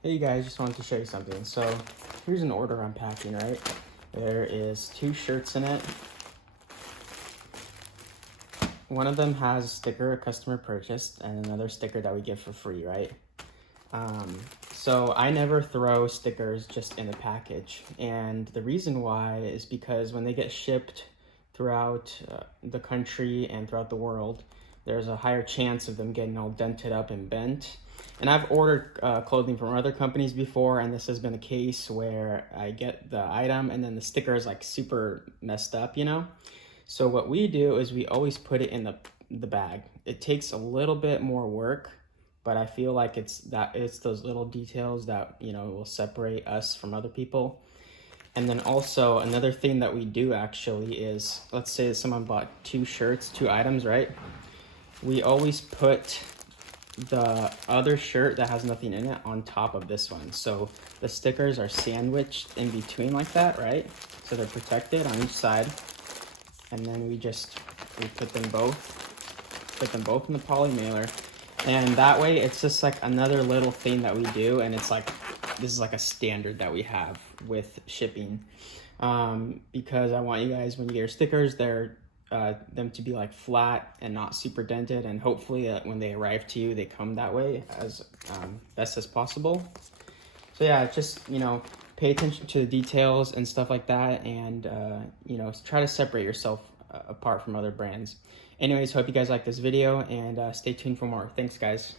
Hey guys, just wanted to show you something. So here's an order I'm packing, right? There is 2 shirts in it. One of them has a sticker a customer purchased and another sticker that we give for free, right? So I never throw stickers just in a package. And the reason why is because when they get shipped throughout the country and throughout the world, there's a higher chance of them getting all dented up and bent. And I've ordered clothing from other companies before, and this has been a case where I get the item and then the sticker is like super messed up, you know? So what we do is we always put it in the bag. It takes a little bit more work, but I feel like it's those little details that, you know, will separate us from other people. And then also another thing that we do actually is, let's say someone bought 2 shirts, 2 items, right? We always put the other shirt that has nothing in it on top of this one. So the stickers are sandwiched in between like that, right? So they're protected on each side. And then we put them both in the poly mailer. And that way it's just like another little thing that we do, and it's like, this is like a standard that we have with shipping. Because I want you guys, when you get your stickers, them to be like flat and not super dented, and hopefully when they arrive to you, they come that way as best as possible. So yeah, just, you know, pay attention to the details and stuff like that, and you know, try to separate yourself apart from other brands. Anyways, hope you guys like this video, and stay tuned for more. Thanks guys.